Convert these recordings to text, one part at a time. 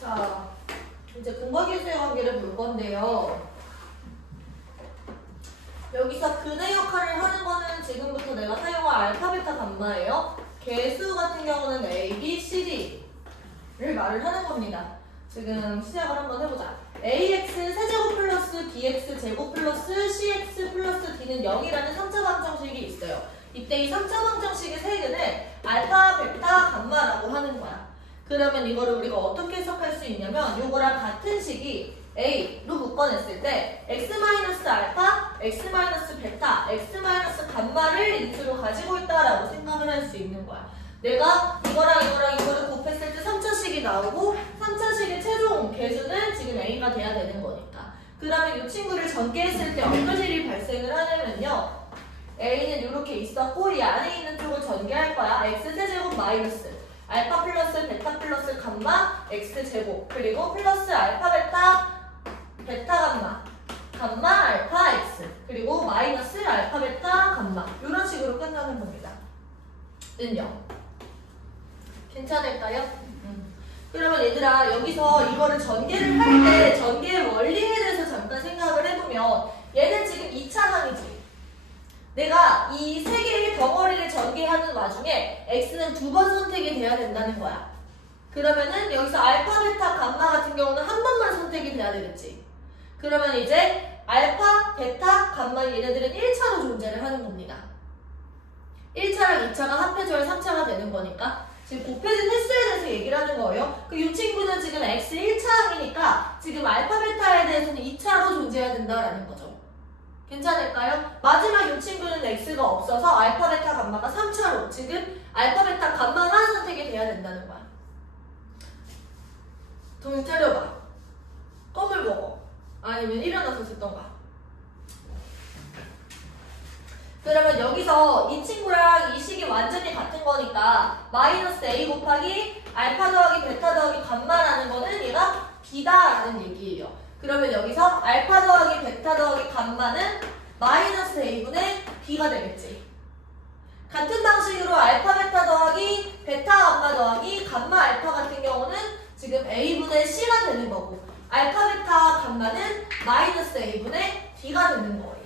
자, 이제 근거계수의 관계를 볼 건데요. 여기서 근의 역할을 하는 거는 지금부터 내가 사용할 알파, 베타, 감마예요. 계수 같은 경우는 A, B, C, D를 말을 하는 겁니다. 지금 시작을 한번 해보자. AX 세제곱 플러스 BX 제곱 플러스 CX 플러스 D는 0이라는 3차 방정식이 있어요. 이때 이 3차 방정식의 세근을 알파, 베타, 감마라고 하는 거야. 그러면 이거를 우리가 어떻게 해석할 수 있냐면 요거랑 같은 식이 A로 묶어냈을 때 X-알파, X-베타, X-감마를 인수로 가지고 있다라고 생각을 할 수 있는 거야. 내가 이거랑 이거를 곱했을 때 3차식이 나오고 3차식의 최종 계수는 지금 A가 돼야 되는 거니까. 그러면 이 친구를 전개했을 때 어떤 일이 발생을 하냐면요. A는 이렇게 있었고 이 안에 있는 쪽을 전개할 거야. X세제곱 마이너스 알파 플러스 베타 플러스 감마 X제곱 그리고 플러스 알파 베타 감마 감마 알파 X 그리고 마이너스 알파 베타 감마 이런 식으로 끝나는 겁니다. 는요. 괜찮을까요? 그러면 얘들아 여기서 이거를 전개를 할 때 전개의 원리에 대해서 잠깐 생각을 해보면 얘는 지금 2차항이지. 내가 이 세 개의 덩어리를 전개하는 와중에 X는 2번 선택이 돼야 된다는 거야. 그러면은 여기서 알파, 베타, 감마 같은 경우는 한 번만 선택이 돼야 되겠지. 그러면 이제 알파, 베타, 감마 얘네들은 1차로 존재를 하는 겁니다. 1차랑 2차가 합해져야 3차가 되는 거니까 지금 곱해진 횟수에 대해서 얘기를 하는 거예요. 이 친구는 지금 X 1차항이니까 지금 알파, 베타에 대해서는 2차로 존재해야 된다라는 거죠. 괜찮을까요? 마지막 이 친구는 X가 없어서 알파, 베타, 감마가 3차로 지금 알파, 베타, 감마만 선택이 돼야 된다는 거야. 정신 차려봐. 껌을 먹어. 아니면 일어나서 쓰던가. 그러면 여기서 이 친구랑 이 식이 완전히 같은 거니까 마이너스 A 곱하기 알파 더하기 베타 더하기 감마라는 거는 얘가 B다라는 얘기예요. 그러면 여기서 알파 더하기 베타 더하기 감마는 마이너스 A분의 B가 되겠지. 같은 방식으로 알파 베타 더하기 베타 감마 더하기 감마 알파 같은 경우는 지금 A분의 C가 되는 거고 알파 베타 감마는 마이너스 A분의 D가 되는 거예요.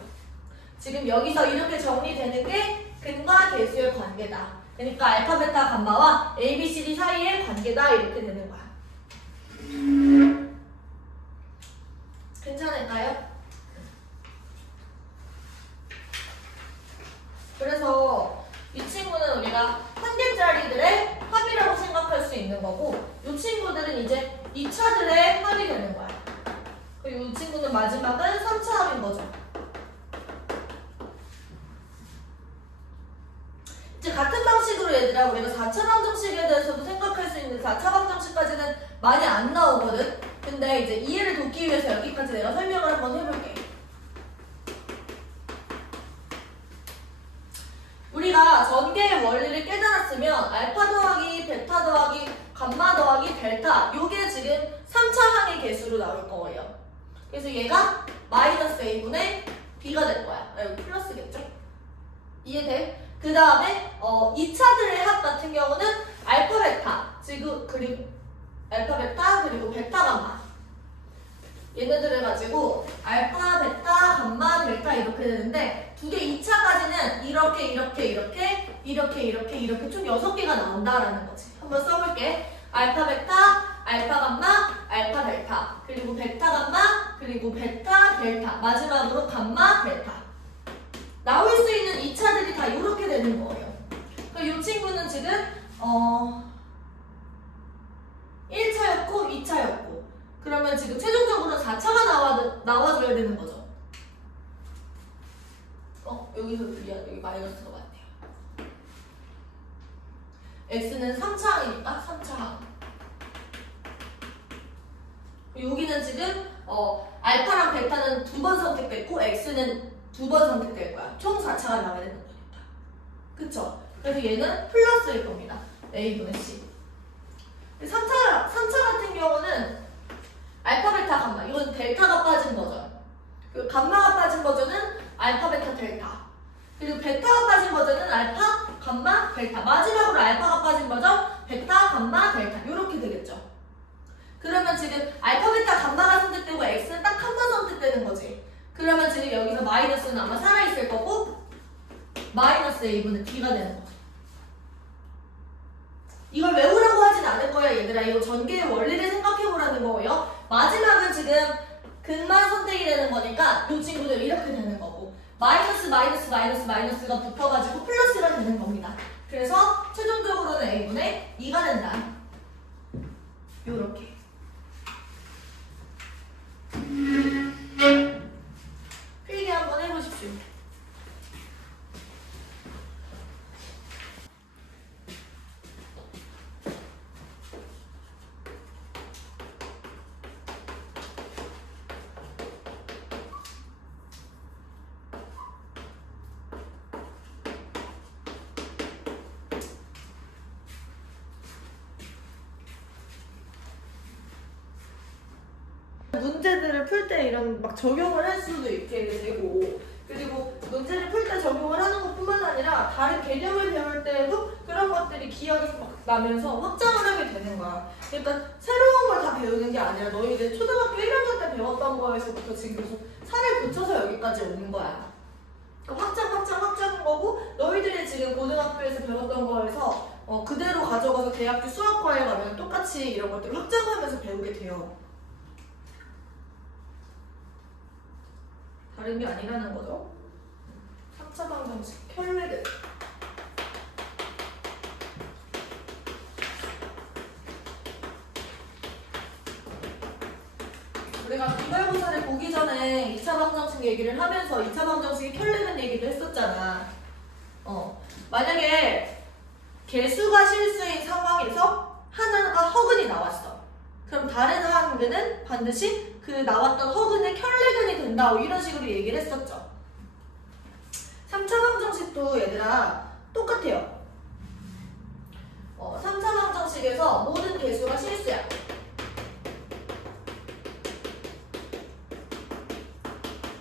지금 여기서 이렇게 정리되는 게 근과 계수의 관계다. 그러니까 알파 베타 감마와 A, B, C, D 사이의 관계다 이렇게 되는 거야. 괜찮을까요? 그래서 이 친구는 우리가 한 개짜리들의 합이라고 생각할 수 있는 거고 이 친구들은 이제 2차들의 합이 되는 거야. 그리고 이 친구는 마지막은 3차 합인 거죠. 이제 같은 방식으로 얘들아 우리가 4차 방정식에 대해서도 생각할 수 있는데 4차 방정식까지는 많이 안 나오거든. 근데 이제 이해를 돕기 위해서 여기까지 내가 설명을 한번 해볼게. 우리가 전개의 원리를 깨달았으면 알파 더하기 베타 더하기 감마 더하기 델타 요게 지금 3차항의 개수로 나올 거예요. 그래서 얘가 마이너스 A분의 B가 될 거야. 여기 플러스겠죠? 이해돼? 그 다음에 2차들의 합 같은 경우는 알파 베타 그리고 알파 베타 그리고 베타 감마 얘네들을 가지고 알파 베타 감마 델타 이렇게 되는데 두 개 2차까지는 이렇게 총 6개가 나온다라는 거지. 한번 써볼게. 알파 베타 알파 감마 알파 델타 그리고 베타 감마 그리고 베타 델타 마지막으로 감마 델타 나올 수 있는 2차들이 다 이렇게 되는 거예요. 그럼 이 친구는 지금 1차였고 2차였고 그러면 지금 최종적으로 4차가 나와줘야 되는 거죠. 여기서 여기 마이너스가 맞네요. X는 3차항이니까 3차항. 여기는 지금 알파랑 베타는 2번 선택됐고 X는 2번 선택될 거야. 총 4차가 나와야 되는 거니까. 그쵸? 그래서 얘는 플러스일 겁니다. A분의 C. 3차 같은 경우는 알파, 베타, 감마. 이건 델타가 빠진 버전. 그리고 감마가 빠진 버전은 알파, 베타, 델타. 그리고 베타가 빠진 버전은 알파, 감마, 델타. 마지막으로 알파가 빠진 버전 베타, 감마, 델타. 이렇게 되겠죠. 그러면 지금 알파, 베타, 감마가 선택되고 x는 딱 한 번 선택되는 거지. 그러면 지금 여기서 마이너스는 아마 살아있을 거고 마이너스 a분의 b가 되는 거지. 이걸 외우라고 하진 않을 거야 얘들아. 이거 전개의 원리를 생각해보라는 거예요. 마지막은 지금 근만 선택이 되는 거니까 이 친구들 이렇게 되는 거고 마이너스 마이너스 마이너스 마이너스가 붙어가지고 플러스가 되는 겁니다. 그래서 최종적으로는 a분의 2가 된다. 요렇게. 필기 한번 해보십시오. 문제들을 풀 때 이런 막 적용을 할 수도 있게 되고 그리고 문제를 풀 때 적용을 하는 것뿐만 아니라 다른 개념을 배울 때도 그런 것들이 기억이 막 나면서 확장을 하게 되는 거야. 그러니까 새로운 걸 다 배우는 게 아니라 너희들 초등학교 1학년 때 배웠던 거에서부터 지금 계속 살을 붙여서 여기까지 오는 거야. 그러니까 확장인 거고 너희들이 지금 고등학교에서 배웠던 거에서 그대로 가져가서 대학교 수학과에 가면 똑같이 이런 것들을 확장하면서 배우게 돼요. 다른 게 아니라는 거죠. 3차 방정식 켤레들. 우리가 기말고사를 보기 전에 2차 방정식 얘기를 하면서 2차 방정식이 켤레는 얘기도 했었잖아. 만약에 개수가 실수인 상황에서 하나가 허근이 나왔어. 그럼 다른 한 개는 반드시 그 나왔던 허근의 켤레근이 된다. 이런 식으로 얘기를 했었죠. 3차 방정식도 얘들아 똑같아요. 3차 방정식에서 모든 개수가 실수야.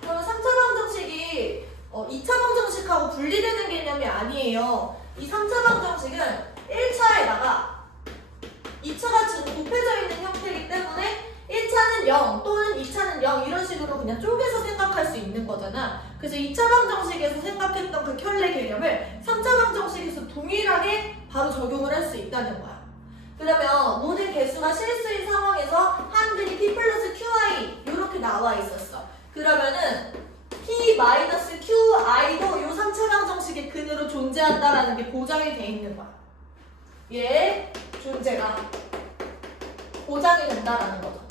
그러면 3차 방정식이 2차 방정식하고 분리되는 개념이 아니에요. 이 3차 방정식은 1차에다가 2차가 지금 곱해져 있는 형태이기 때문에 1차는 0 또는 2차는 0 이런 식으로 그냥 쪼개서 생각할 수 있는 거잖아. 그래서 2차 방정식에서 생각했던 그 켤레 개념을 3차 방정식에서 동일하게 바로 적용을 할 수 있다는 거야. 그러면 모든 개수가 실수인 상황에서 한글이 p 플러스 qi 이렇게 나와 있었어. 그러면은 p 마이너스 qi도 이 3차 방정식의 근으로 존재한다라는 게 보장이 돼 있는 거야. 얘 존재가 보장이 된다라는 거죠.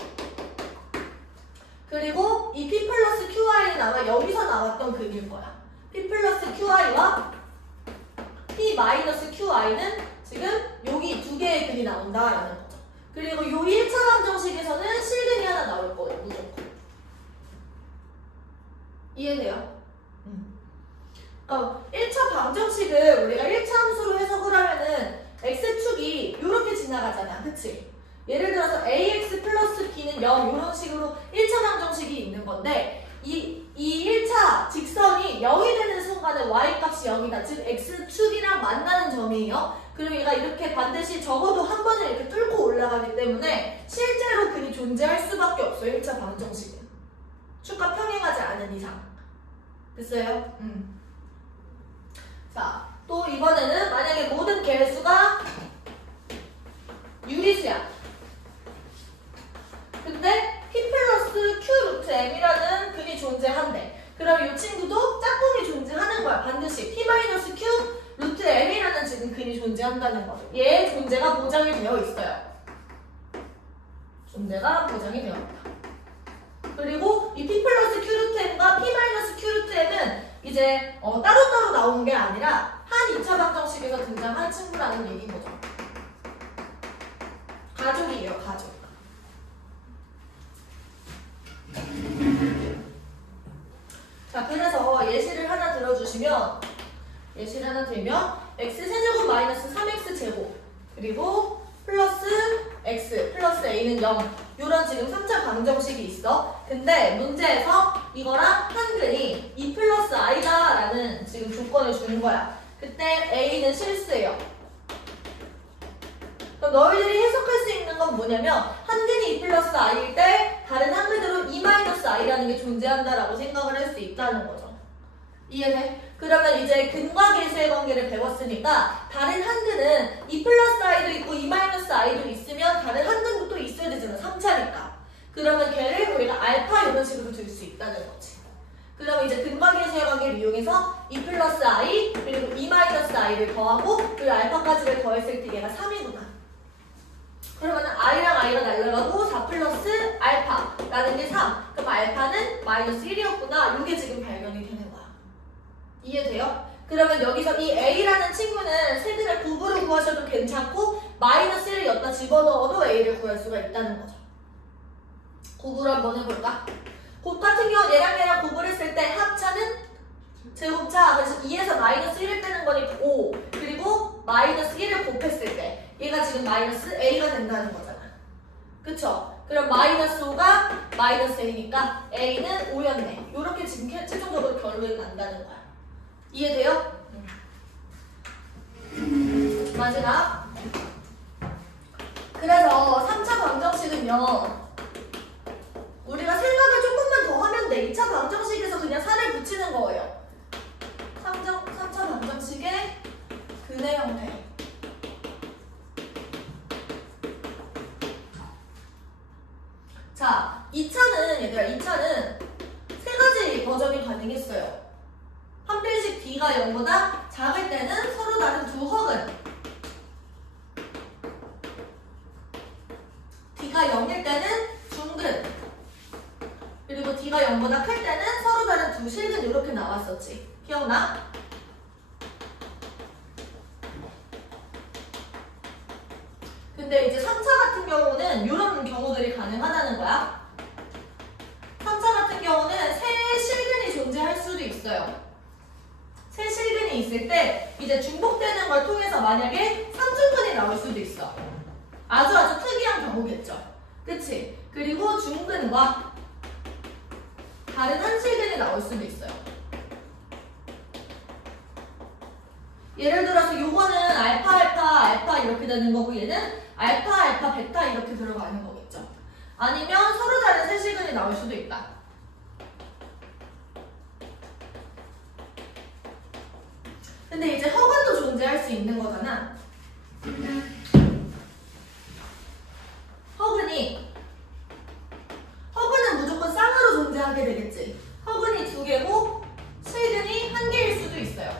그리고 이 p 플러스 qi는 아마 여기서 나왔던 근일 거야. p 플러스 qi와 p 마이너스 qi는 지금 여기 두 개의 근이 나온다라는 거죠. 그리고 이 1차 방정식에서는 실근이 하나 나올 거예요. 무조건. 이해돼요? 그러니까 1차 방정식을 우리가 1차 함수로 해석을 하면은 x축이 이렇게 지나가잖아. 그치? 예를 들어서 ax 플러스 b는 0 이런 식으로 1차 방정식이 있는 건데 이 1차 직선이 0이 되는 순간에 y값이 0이다. 즉 x축이랑 만나는 점이에요. 그럼 얘가 이렇게 반드시 적어도 한 번에 이렇게 뚫고 올라가기 때문에 실제로 근이 존재할 수밖에 없어요. 1차 방정식은. 축과 평행하지 않은 이상. 됐어요? 자, 또 이번에는 만약에 모든 개수가 유리수야. 근데 p 플러스 q 루트 m이라는 근이 존재한대. 그럼 이 친구도 짝꿍이 존재하는 거야. 반드시 p 마이너스 q 루트 m이라는 지금 근이 존재한다는 거죠. 얘의 존재가 보장이 되어 있어요. 존재가 보장이 되어 있다. 그리고 이 p 플러스 q 루트 m과 p 마이너스 q 루트 m은 이제 따로따로 나온 게 아니라 한 2차 방정식에서 등장한 친구라는 얘기인 거죠. 가족이에요, 가족. 자, 그래서 예시를 하나 들어주시면 x세제곱 마이너스 3x제곱 그리고 플러스 x 플러스 a는 0 이런 지금 3차 방정식이 있어. 근데 문제에서 이거랑 한근이 2 플러스 i다 라는 지금 조건을 주는 거야. 그때 a는 실수예요. 그럼 너희들이 해석할 수 있는 건 뭐냐면 한근이 2 플러스 i일 때 다른 한근으로 2 마이너스 i라는 게 존재한다라고 생각을 할 수 있다는 거죠. 이해돼? 그러면 이제 근과 계수의 관계를 배웠으니까 다른 한근은 2 플러스 i도 있고 2 마이너스 i도 있으면 다른 한근도 또 있어야 되잖아. 3차니까. 그러면 걔를 우리가 알파 이런 식으로 줄 수 있다는 거지. 그러면 이제 근과 계수의 관계를 이용해서 2 플러스 i 그리고 2 마이너스 i를 더하고 그리고 알파까지를 더했을 때 얘가 3이구나. 그러면 i랑 i가 날라가고 4 플러스 알파라는 게 3. 그럼 알파는 마이너스 1이었구나. 이게 지금 발견이 되는 거야. 이해돼요? 그러면 여기서 이 a라는 친구는 세근을 곱으로 구하셔도 괜찮고 마이너스 1을 여기다 집어넣어도 a를 구할 수가 있다는 거죠. 곱으로 한번 해볼까? 곱 같은 경우 얘랑 얘랑 곱을 했을 때 합차는 제곱차. 그래서 2에서 마이너스 1을 빼는 거니까 5. 그리고 마이너스 1을 곱했을 때 얘가 지금 마이너스 a가 된다는 거잖아. 그쵸? 그럼 마이너스 5가 마이너스 a니까 a는 5였네. 요렇게 지금 최종적으로 결론이 난다는 거야. 이해돼요? 마지막. 그래서 3차 방정식은요. 우리가 생각을 조금만 더 하면 돼. 2차 방정식에서 그냥 살을 붙이는 거예요. 3차 방정식의 근의 형태. 자, 2차는 얘들아 2차는 세 가지 버전이 가능했어요. 한필씩 D가 0보다 작을 때는 서로 다른 두 허근 D가 0일 때는 중근 그리고 D가 0보다 클 때는 서로 다른 두 실근 이렇게 나왔었지. 기억나? 근데 이제 3차 같은 경우는 이런 경우들이 가능하다는 거야. 3차 같은 경우는 세 실근이 존재할 수도 있어요. 세 실근이 있을 때 이제 중복되는 걸 통해서 만약에 3중근이 나올 수도 있어. 아주 특이한 경우겠죠. 그치? 그리고 중근과 다른 한 실근이 나올 수도 있어요. 예를 들어서 요거는 알파 이렇게 되는 거고 얘는 알파 베타 이렇게 들어가는 거겠죠. 아니면 서로 다른 세 실근이 나올 수도 있다. 근데 이제 허근도 존재할 수 있는 거잖아. 허근은 무조건 쌍으로 존재하게 되겠지. 허근이 2개고 실근이 1개일 수도 있어요.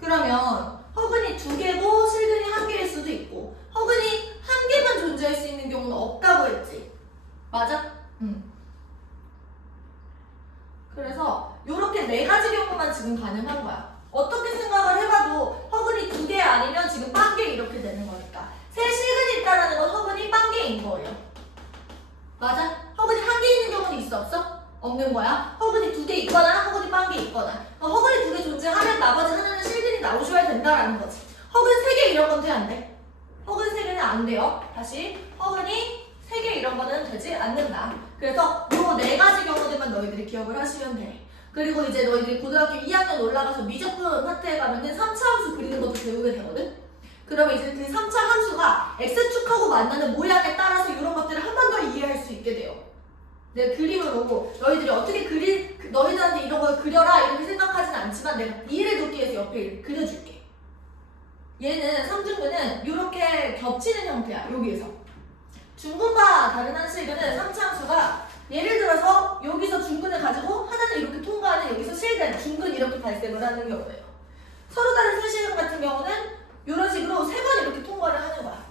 그러면 허근이 2개고 실근이 1개일 수도 있고 허근이 1개만 존재할 수 있는 경우는 없다고 했지. 맞아? 그래서 이렇게 4가지 경우만 지금 가능한 거야. 어떻게 생각을 해봐도 허근이 2개 아니면 지금 빵개 이렇게 되는 거니까 세 실근이 있다는 건 허근이 빵개인 거예요. 맞아? 허근이 1개 있는 경우는 있어 없어? 없는 거야. 허근이 2개 있거나 허근이 빵개 있거나 허근이 2개 존재하면 나머지 하나는 실근이 나오셔야 된다라는 거지. 허근 3개 이런 건 돼 안 돼? 허근 3개는 안 돼요. 다시 허근이 3개 이런 거는 되지 않는다. 그래서 요 4가지 경우들만 너희들이 기억을 하시면 돼. 그리고 이제 너희들이 고등학교 2학년 올라가서 미적분 파트에 가면은 3차 함수 그리는 것도 배우게 되거든? 그러면 이제 그 3차 함수가 X축하고 만나는 모양에 따라서 이런 것들을 한 번 더 이해할 수 있게 돼요. 내가 그림을 보고 너희들이 어떻게 너희들한테 이런 걸 그려라 이렇게 생각하진 않지만 내가 이해를 돕기 위해서 옆에 그려줄게. 얘는 3중근은 이렇게 겹치는 형태야. 여기에서. 중근과 다른 한 실근은 3차 함수가 예를 들어서 여기서 중근을 가지고 하나는 이렇게 통과하는 여기서 실근, 중근 이렇게 발생을 하는 경우예요. 서로 다른 세 실근 같은 경우는 이런 식으로 3번 이렇게 통과를 하는 거야.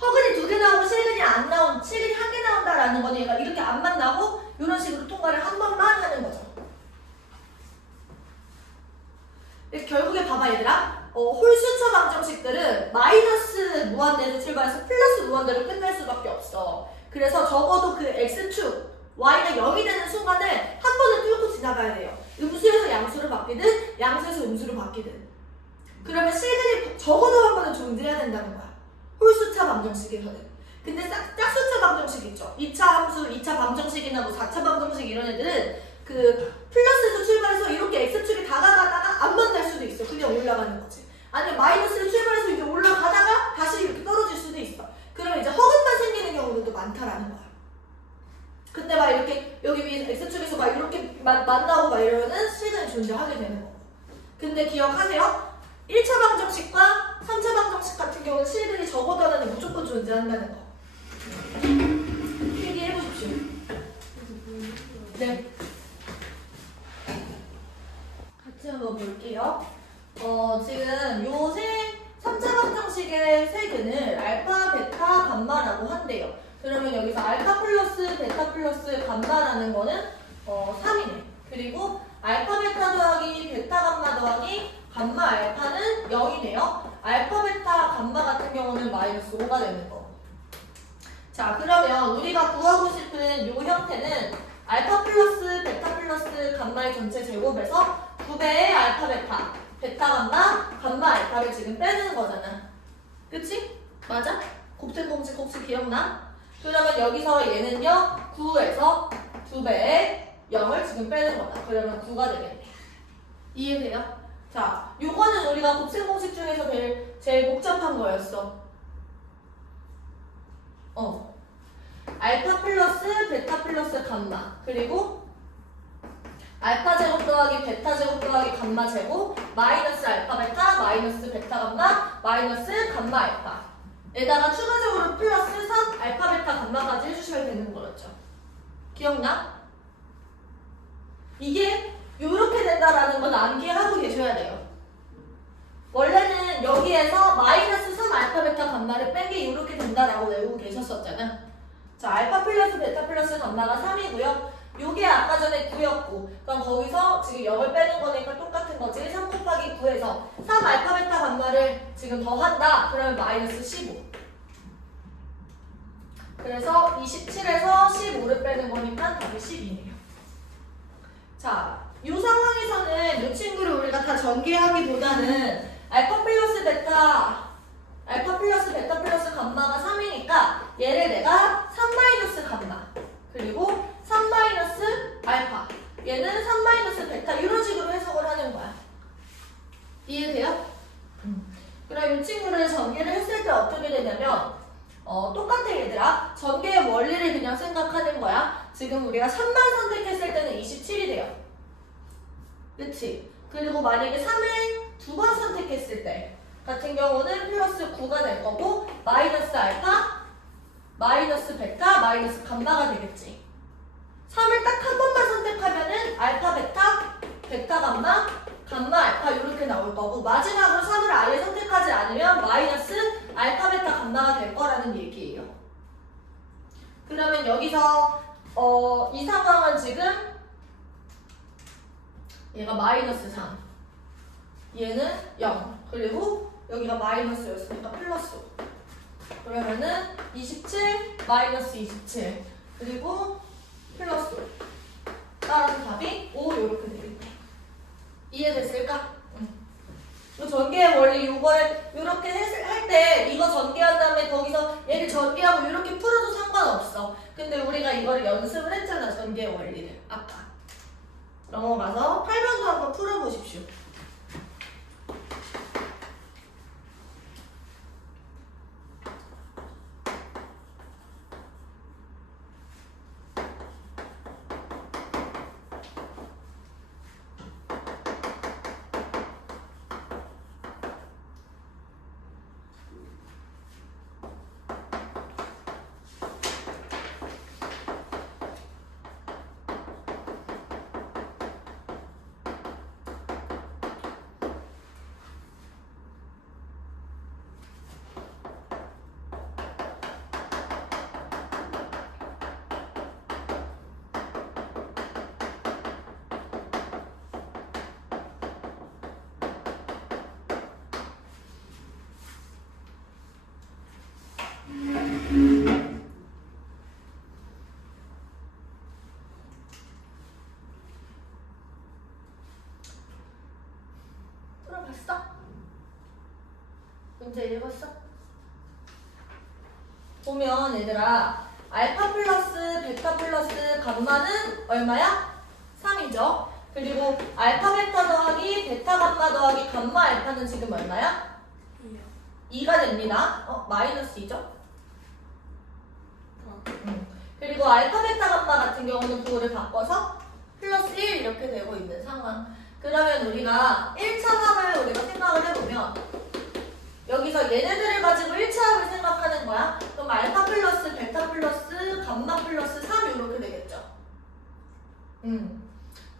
허근이 2개 나오고 실근이 1개 나온다라는 거는 얘가 이렇게 안 만나고 이런 식으로 통과를 한 번만 하는 거죠. 결국에 봐봐 얘들아. 홀수처 방정식들은 마이너스 무한대에서 출발해서 플러스 무한대로 끝날 수밖에 없어. 그래서 적어도 그 x축 y가 0이 되는 순간을 한 번은 뚫고 지나가야 돼요. 음수에서 양수로 바뀌든 양수에서 음수로 바뀌든. 그러면 실근이 적어도 한 번은 존재해야 된다는 거야. 홀수차 방정식에서는. 근데 짝수차 방정식 있죠. 2차 함수, 2차 방정식이나 뭐 4차 방정식 이런 애들은 그 플러스에서 출발해서 이렇게 x축에 다가가다가 안 만날 수도 있어. 그냥 올라가는 거지. 아니면 마이너스를 출발해서 이렇게 올라가다가 다시 이렇게 떨어질 수도 있어. 그러면 이제 허근만 생기는 경우도 많다라는 거야. 근데 막 이렇게 여기 위에 x축에서 막 이렇게 만나고 막 이러면은 실근이 존재하게 되는 거고. 근데 기억하세요. 1차 방정식과 3차 방정식 같은 경우는 실근이 적어도 하나는 무조건 존재한다는 거. 필기해 보십시오. 네. 같이 한번 볼게요. 지금 요 3차 방정식의 세근을 알파, 베타, 감마라고 한대요. 그러면 여기서 알파 플러스 베타 플러스 감마라는 거는 3이네. 그리고 알파 베타 더하기 베타 감마 더하기 감마 알파는 0이네요. 알파 베타 감마 같은 경우는 마이너스 5가 되는 거. 자, 그러면 우리가 구하고 싶은 요 형태는 알파 플러스 베타 플러스 감마의 전체 제곱에서 9배의 알파 베타, 베타 감마, 감마 알파를 지금 빼는 거잖아. 그치? 맞아? 곱셈공식 혹시 기억나? 그러면 여기서 얘는요 9에서 2배의 0을 지금 빼는 거다. 그러면 9가 되겠네. 이해돼요? 자, 요거는 우리가 곱셈공식 중에서 제일 복잡한 거였어. 알파 플러스 베타 플러스 감마, 그리고 알파 제곱 더하기 베타 제곱 더하기 감마 제곱 마이너스 알파 베타 마이너스 베타 감마 마이너스 감마 알파 에다가 추가적으로 플러스 3 알파 베타 감마까지 해주시면 되는 거였죠. 기억나? 이게 요렇게 된다라는 건 암기하고 계셔야 돼요. 원래는 여기에서 마이너스 3 알파 베타 감마를 뺀 게 요렇게 된다라고 외우고 계셨었잖아. 자, 알파 플러스 베타 플러스 감마가 3이고요. 요게 아까 전에 9였고, 그럼 거기서 지금 0을 빼는 거니까 똑같은 거지. 3 곱하기 9에서 3 알파 베타 감마를 지금 더한다. 그러면 마이너스 15. 그래서 27에서 15를 빼는 거니까 답이 12네요. 자, 이 상황에서는 이 친구를 우리가 다 전개하기보다는 알파 플러스 베타 플러스 감마가 3이니까 얘를 내가 3 마이너스 감마 그리고 3 마이너스 알파 얘는 3 마이너스 베타 이런 식으로 해석을 하는 거야. 이해돼요? 그럼 이 친구를 전개를 했을 때 어떻게 되냐면 똑같아 얘들아. 전개의 원리를 그냥 생각하는 거야. 지금 우리가 3만 선택했을 때는 27이 돼요. 그치? 그리고 만약에 3을 2번 선택했을 때 같은 경우는 플러스 9가 될 거고 마이너스 알파, 마이너스 베타, 마이너스 감마가 되겠지. 3을 딱 한 번만 선택하면은 알파 베타, 베타 감마, 감마 알파 이렇게 나올 거고 마지막으로 3을 아예 선택하지 않으면 마이너스 알파 베타 감마가 될 거라는 얘기예요. 그러면 여기서 이 상황은 지금 얘가 마이너스 3 얘는 0 그리고 여기가 마이너스였으니까 플러스 5 그러면은 27 마이너스 27 그리고 플러스 5 따라서 답이 5 이렇게 되겠네. 이해됐을까? 이 전개의 원리 요거를 이렇게 할 때 이거 전개한 다음에 거기서 얘를 전개하고 이렇게 풀어도 상관없어. 근데 우리가 이걸 연습을 했잖아. 전개의 원리를 아까. 넘어가서 8번도 한번 풀어보십시오. 풀어봤어? 문제 읽었어? 보면 얘들아 알파 플러스 베타 플러스 감마는 얼마야? 3이죠. 그리고 알파 베타 더하기 베타 감마 더하기 감마 알파는 지금 얼마야? 2가 됩니다. 마이너스 2죠? 그리고 알파 베타 감마 같은 경우는 부호를 바꿔서 플러스 1 이렇게 되고 있는 상황. 그러면 우리가 1차 합을 우리가 생각을 해보면 여기서 얘네들을 가지고 1차 합을 생각하는 거야. 그럼 알파 플러스 베타 플러스 감마 플러스 3 이렇게 되겠죠.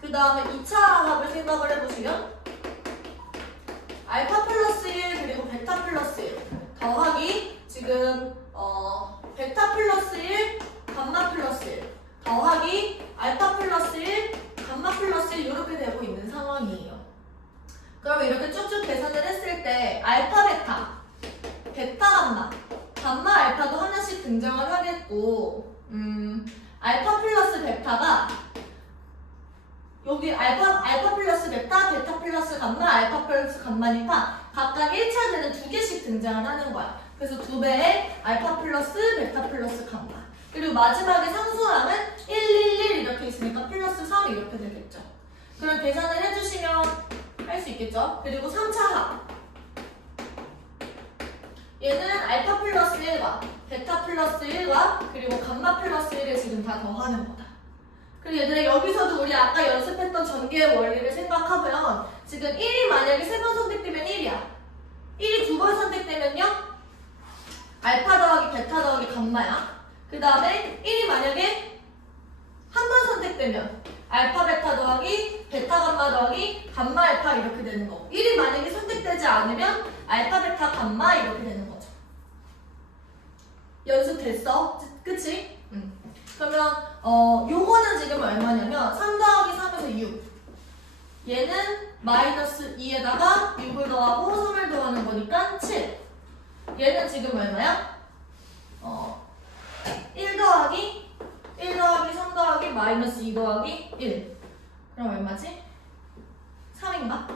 그 다음에 2차 합을 생각을 해보시면 알파 플러스 1 그리고 베타 플러스 1 더하기 지금 베타 플러스 1 감마 플러스 1 더하기 알파 플러스 1 감마 플러스 1 이렇게 되고 있는 상황이에요. 그럼 이렇게 쭉쭉 계산을 했을 때 알파 베타, 베타 감마, 감마 알파도 하나씩 등장을 하겠고 알파 플러스 베타가 여기 알파 플러스 베타, 베타 플러스 감마, 알파 플러스 감마니까 각각 1차제는 2개씩 등장을 하는 거야. 그래서 2배의 알파 플러스 베타 플러스 감마. 그리고 마지막에 상수항은 1, 1, 1 이렇게 있으니까 플러스 3 이렇게 되겠죠. 그럼 계산을 해주시면 할 수 있겠죠. 그리고 3차 합. 얘는 알파 플러스 1과 베타 플러스 1과 그리고 감마 플러스 1을 지금 다 더하는 거다. 그리고 얘들아 여기서도 우리 아까 연습했던 전개의 원리를 생각하면 지금 1이 만약에 3번 선택되면 1이야. 1이 2번 선택되면요. 알파 더하기 베타 더하기 감마야. 그 다음에 1이 만약에 한 번 선택되면 알파 베타 더하기 베타 감마 더하기 감마 알파 이렇게 되는 거고 1이 만약에 선택되지 않으면 알파 베타 감마 이렇게 되는 거죠. 연습됐어? 그치? 그러면 요거는 지금 얼마냐면 3 더하기 3에서 6 얘는 마이너스 2에다가 6을 더하고 3을 더하는 거니까 7 얘는 지금 얼마야? 1 더하기 3 더하기 마이너스 2 더하기 1 그럼 얼마지? 3인가?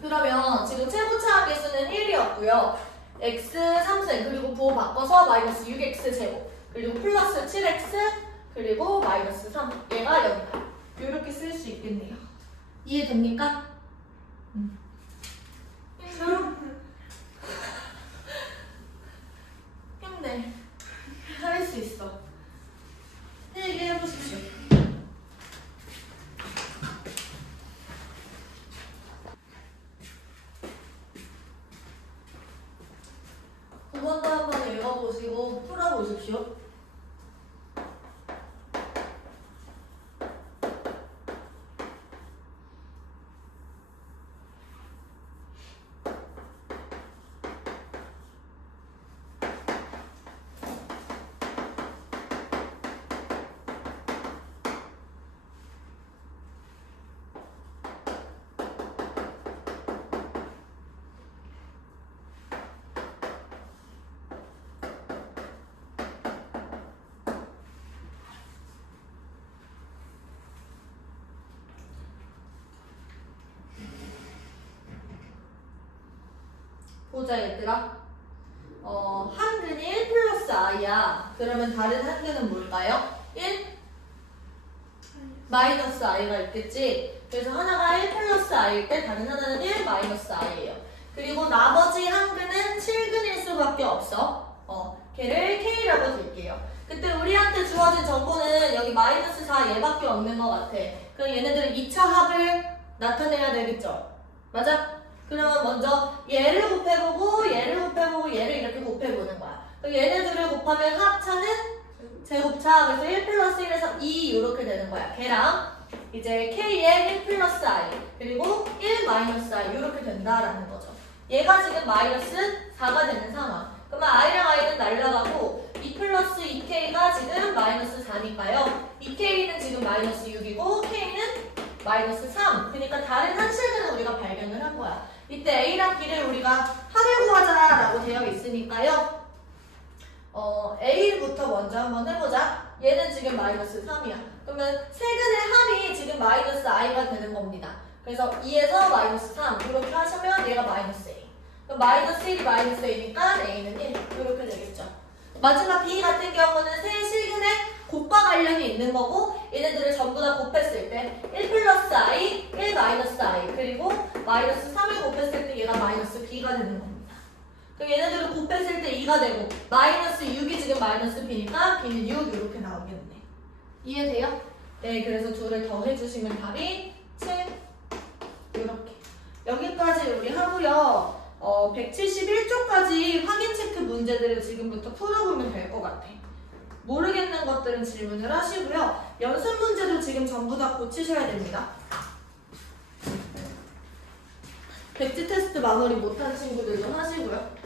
그러면 지금 최고차항 개수는 1이었고요 x 3승 그리고 부호 바꿔서 마이너스 6x 제곱 그리고 플러스 7x 그리고 마이너스 3 얘가 여기다 이렇게 쓸 수 있겠네요. 이해됩니까? 힘들어? 힘내. 할 수 있어. 얘기해보십시오. 두 번도 한번 읽어보시고 풀어보십시오. 보자 얘들아. 한근이 1 플러스 i야. 그러면 다른 한근은 뭘까요? 1 마이너스 i가 있겠지. 그래서 하나가 1 플러스 i일 때 다른 하나는 1 마이너스 i예요. 그리고 나머지 한근은 7근일 수밖에 없어. 걔를 k라고 줄게요. 그때 우리한테 주어진 정보는 여기 마이너스 4 얘밖에 없는 것 같아. 그럼 얘네들은 2차 합을 나타내야 되겠죠. 맞아? 그러면 먼저 얘를 곱해보고 얘를 곱해보고 얘를 이렇게 곱해보는 거야. 그럼 얘네들을 곱하면 합차는 제곱차. 그래서 1 플러스 1에서 2 이렇게 되는 거야. 걔랑 이제 k의 1 플러스 i 그리고 1 마이너스 i 이렇게 된다라는 거죠. 얘가 지금 마이너스 4가 되는 상황. 그러면 i랑 i는 날라가고 2 플러스 2k가 지금 마이너스 4니까요. 2k는 지금 마이너스 6이고 k는 마이너스 3. 그러니까 다른 한식은 우리가 발견을 한 거야. 이때 A랑 B를 우리가 합을 구하자라고 되어 있으니까요. A부터 먼저 한번 해보자. 얘는 지금 마이너스 3이야. 그러면 세근의 합이 지금 마이너스 i가 되는 겁니다. 그래서 2에서 마이너스 3 이렇게 하시면 얘가 마이너스 A. 그럼 마이너스 1이 마이너스 A니까 A는 1 이렇게 되겠죠. 마지막 B 같은 경우는 세 실근의 곱과 관련이 있는 거고 얘네들을 전부 다 곱했을 때 1 플러스 I, 1 마이너스 I 그리고 마이너스 3을 곱했을 때 얘가 마이너스 B가 되는 겁니다. 그럼 얘네들을 곱했을 때 2가 되고 마이너스 6이 지금 마이너스 B니까 B는 6 이렇게 나오겠네. 이해돼요? 네, 그래서 둘을 더해주시면 답이 7 이렇게. 여기까지 우리 하고요. 171쪽까지 확인 체크 문제들을 지금부터 풀어보면 될 것 같아. 모르겠는 것들은 질문을 하시고요. 연습 문제도 지금 전부 다 고치셔야 됩니다. 백지 테스트 마무리 못한 친구들도 하시고요.